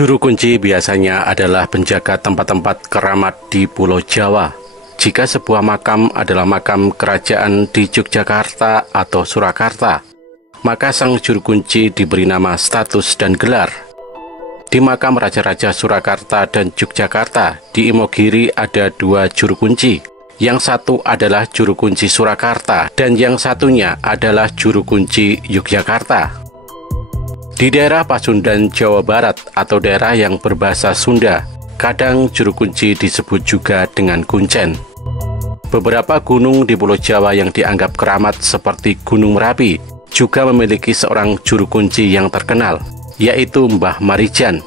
Juru kunci biasanya adalah penjaga tempat-tempat keramat di Pulau Jawa. Jika sebuah makam adalah makam kerajaan di Yogyakarta atau Surakarta, maka sang juru kunci diberi nama, status, dan gelar. Di makam Raja-Raja Surakarta dan Yogyakarta, di Imogiri ada 2 juru kunci. Yang satu adalah juru kunci Surakarta dan yang satunya adalah juru kunci Yogyakarta. Di daerah Pasundan, Jawa Barat atau daerah yang berbahasa Sunda, kadang juru kunci disebut juga dengan kuncen. Beberapa gunung di Pulau Jawa yang dianggap keramat seperti Gunung Merapi juga memiliki seorang juru kunci yang terkenal, yaitu Mbah Marijan.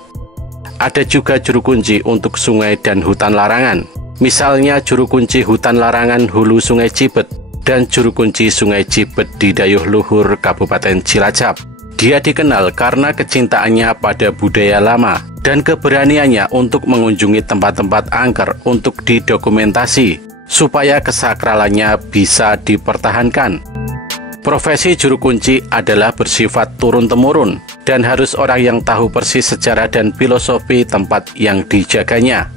Ada juga juru kunci untuk sungai dan hutan larangan, misalnya juru kunci hutan larangan Hulu Sungai Cibet dan juru kunci Sungai Cibet di Dayuh Luhur, Kabupaten Cilacap. Dia dikenal karena kecintaannya pada budaya lama dan keberaniannya untuk mengunjungi tempat-tempat angker untuk didokumentasi, supaya kesakralannya bisa dipertahankan. Profesi juru kunci adalah bersifat turun-temurun dan harus orang yang tahu persis sejarah dan filosofi tempat yang dijaganya.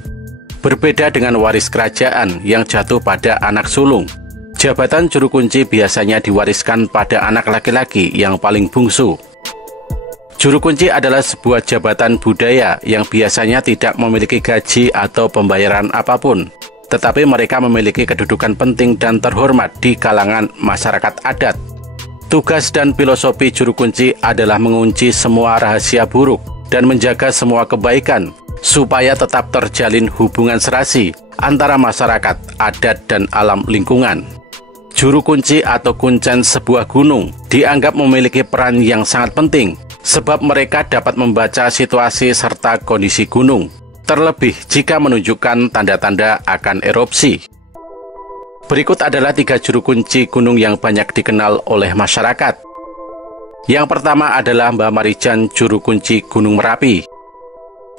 Berbeda dengan waris kerajaan yang jatuh pada anak sulung, jabatan juru kunci biasanya diwariskan pada anak laki-laki yang paling bungsu. Juru kunci adalah sebuah jabatan budaya yang biasanya tidak memiliki gaji atau pembayaran apapun, tetapi mereka memiliki kedudukan penting dan terhormat di kalangan masyarakat adat. Tugas dan filosofi juru kunci adalah mengunci semua rahasia buruk dan menjaga semua kebaikan, supaya tetap terjalin hubungan serasi antara masyarakat, adat, dan alam lingkungan. Juru kunci atau kuncen sebuah gunung dianggap memiliki peran yang sangat penting, sebab mereka dapat membaca situasi serta kondisi gunung, terlebih jika menunjukkan tanda-tanda akan erupsi. Berikut adalah 3 juru kunci gunung yang banyak dikenal oleh masyarakat. Yang pertama adalah Mbah Marijan, juru kunci Gunung Merapi.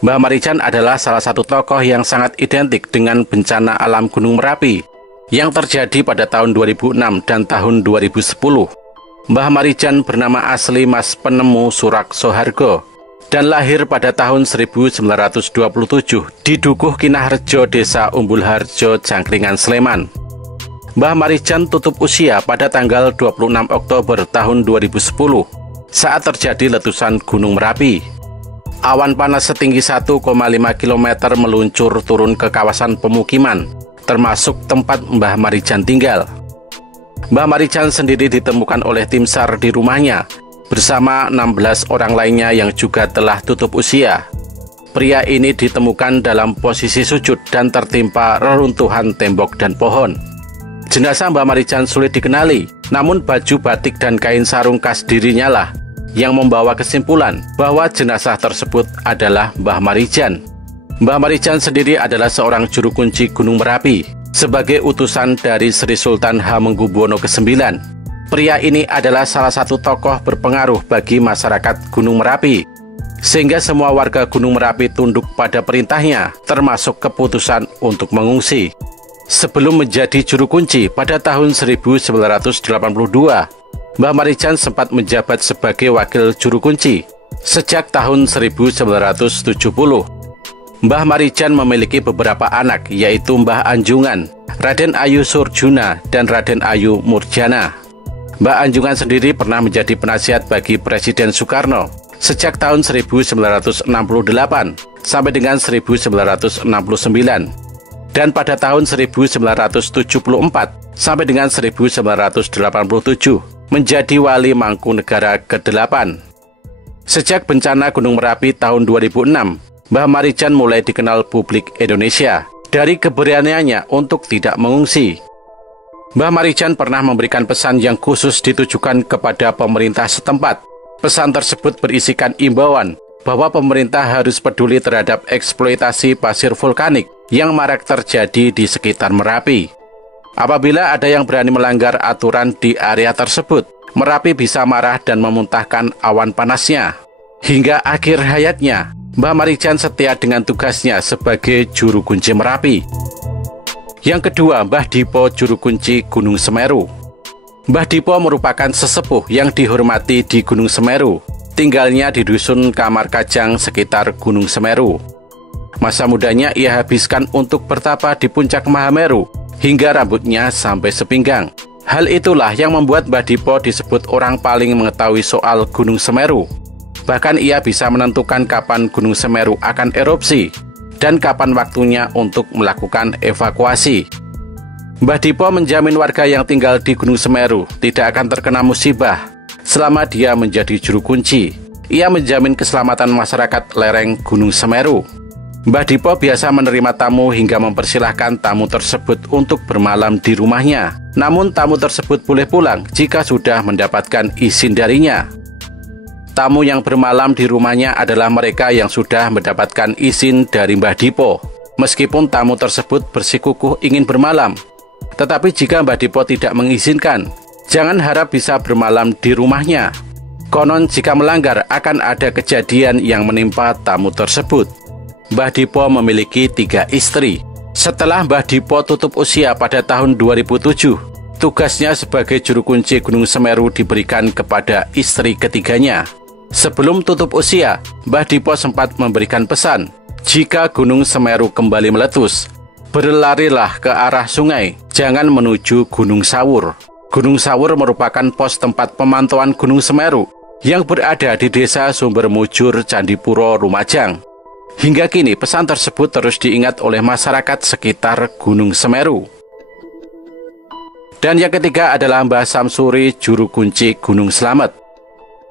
Mbah Marijan adalah salah satu tokoh yang sangat identik dengan bencana alam Gunung Merapi yang terjadi pada tahun 2006 dan tahun 2010. Mbah Marijan bernama asli Mas Penemu Surak Sohargo dan lahir pada tahun 1927 di Dukuh Kinahrejo, Desa Umbul Harjo, Jangkringan, Sleman. Mbah Marijan tutup usia pada tanggal 26 Oktober tahun 2010 saat terjadi letusan Gunung Merapi. Awan panas setinggi 1,5 km meluncur turun ke kawasan pemukiman, termasuk tempat Mbah Marijan tinggal. Mbah Marijan sendiri ditemukan oleh tim SAR di rumahnya bersama 16 orang lainnya yang juga telah tutup usia. Pria ini ditemukan dalam posisi sujud dan tertimpa reruntuhan tembok dan pohon. Jenazah Mbah Marijan sulit dikenali, namun baju batik dan kain sarung khas dirinya lah yang membawa kesimpulan bahwa jenazah tersebut adalah Mbah Marijan. Mbah Marijan sendiri adalah seorang juru kunci Gunung Merapi sebagai utusan dari Sri Sultan Hamengkubuwono ke-9. Pria ini adalah salah satu tokoh berpengaruh bagi masyarakat Gunung Merapi, sehingga semua warga Gunung Merapi tunduk pada perintahnya, termasuk keputusan untuk mengungsi. Sebelum menjadi juru kunci pada tahun 1982, Mbah Marijan sempat menjabat sebagai wakil juru kunci sejak tahun 1970. Mbah Marijan memiliki beberapa anak, yaitu Mbah Anjungan, Raden Ayu Surjuna, dan Raden Ayu Murjana. Mbah Anjungan sendiri pernah menjadi penasihat bagi Presiden Soekarno sejak tahun 1968 sampai dengan 1969, dan pada tahun 1974 sampai dengan 1987 menjadi Wali Mangkunegara ke-8. Sejak bencana Gunung Merapi tahun 2006, Mbah Marijan mulai dikenal publik Indonesia dari keberaniannya untuk tidak mengungsi. Mbah Marijan pernah memberikan pesan yang khusus ditujukan kepada pemerintah setempat. Pesan tersebut berisikan imbauan bahwa pemerintah harus peduli terhadap eksploitasi pasir vulkanik yang marak terjadi di sekitar Merapi. Apabila ada yang berani melanggar aturan di area tersebut, Merapi bisa marah dan memuntahkan awan panasnya. Hingga akhir hayatnya, Mbah Marijan setia dengan tugasnya sebagai juru kunci Merapi. Yang kedua, Mbah Dipo, juru kunci Gunung Semeru. Mbah Dipo merupakan sesepuh yang dihormati di Gunung Semeru. Tinggalnya di dusun Kamar Kajang sekitar Gunung Semeru. Masa mudanya ia habiskan untuk bertapa di puncak Mahameru hingga rambutnya sampai sepinggang. Hal itulah yang membuat Mbah Dipo disebut orang paling mengetahui soal Gunung Semeru. Bahkan ia bisa menentukan kapan Gunung Semeru akan erupsi dan kapan waktunya untuk melakukan evakuasi. Mbah Dipo menjamin warga yang tinggal di Gunung Semeru tidak akan terkena musibah selama dia menjadi juru kunci. Ia menjamin keselamatan masyarakat lereng Gunung Semeru. Mbah Dipo biasa menerima tamu hingga mempersilahkan tamu tersebut untuk bermalam di rumahnya. Namun tamu tersebut boleh pulang jika sudah mendapatkan izin darinya. Tamu yang bermalam di rumahnya adalah mereka yang sudah mendapatkan izin dari Mbah Dipo. Meskipun tamu tersebut bersikukuh ingin bermalam. Tetapi jika Mbah Dipo tidak mengizinkan, jangan harap bisa bermalam di rumahnya. Konon jika melanggar akan ada kejadian yang menimpa tamu tersebut. Mbah Dipo memiliki 3 istri. Setelah Mbah Dipo tutup usia pada tahun 2007, tugasnya sebagai juru kunci Gunung Semeru diberikan kepada istri ketiganya. Sebelum tutup usia, Mbah Dipo sempat memberikan pesan, jika Gunung Semeru kembali meletus, berlarilah ke arah sungai, jangan menuju Gunung Sawur. Gunung Sawur merupakan pos tempat pemantauan Gunung Semeru yang berada di desa Sumber Mujur, Candipuro, Lumajang. Hingga kini pesan tersebut terus diingat oleh masyarakat sekitar Gunung Semeru. Dan yang ketiga adalah Mbah Samsuri, juru kunci Gunung Slamet.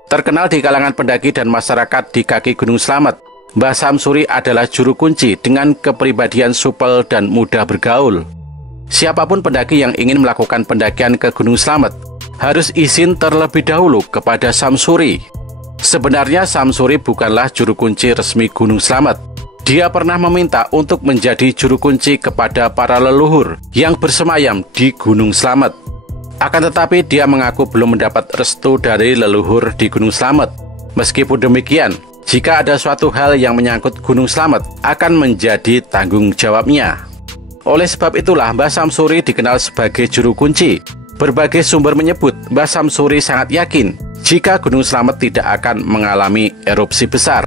Terkenal di kalangan pendaki dan masyarakat di kaki Gunung Slamet, Mbah Samsuri adalah juru kunci dengan kepribadian supel dan mudah bergaul. Siapapun pendaki yang ingin melakukan pendakian ke Gunung Slamet harus izin terlebih dahulu kepada Samsuri. Sebenarnya Samsuri bukanlah juru kunci resmi Gunung Slamet. Dia pernah meminta untuk menjadi juru kunci kepada para leluhur yang bersemayam di Gunung Slamet. Akan tetapi dia mengaku belum mendapat restu dari leluhur di Gunung Slamet. Meskipun demikian, jika ada suatu hal yang menyangkut Gunung Slamet akan menjadi tanggung jawabnya. Oleh sebab itulah Mbah Samsuri dikenal sebagai juru kunci. Berbagai sumber menyebut Mbah Samsuri sangat yakin jika Gunung Slamet tidak akan mengalami erupsi besar.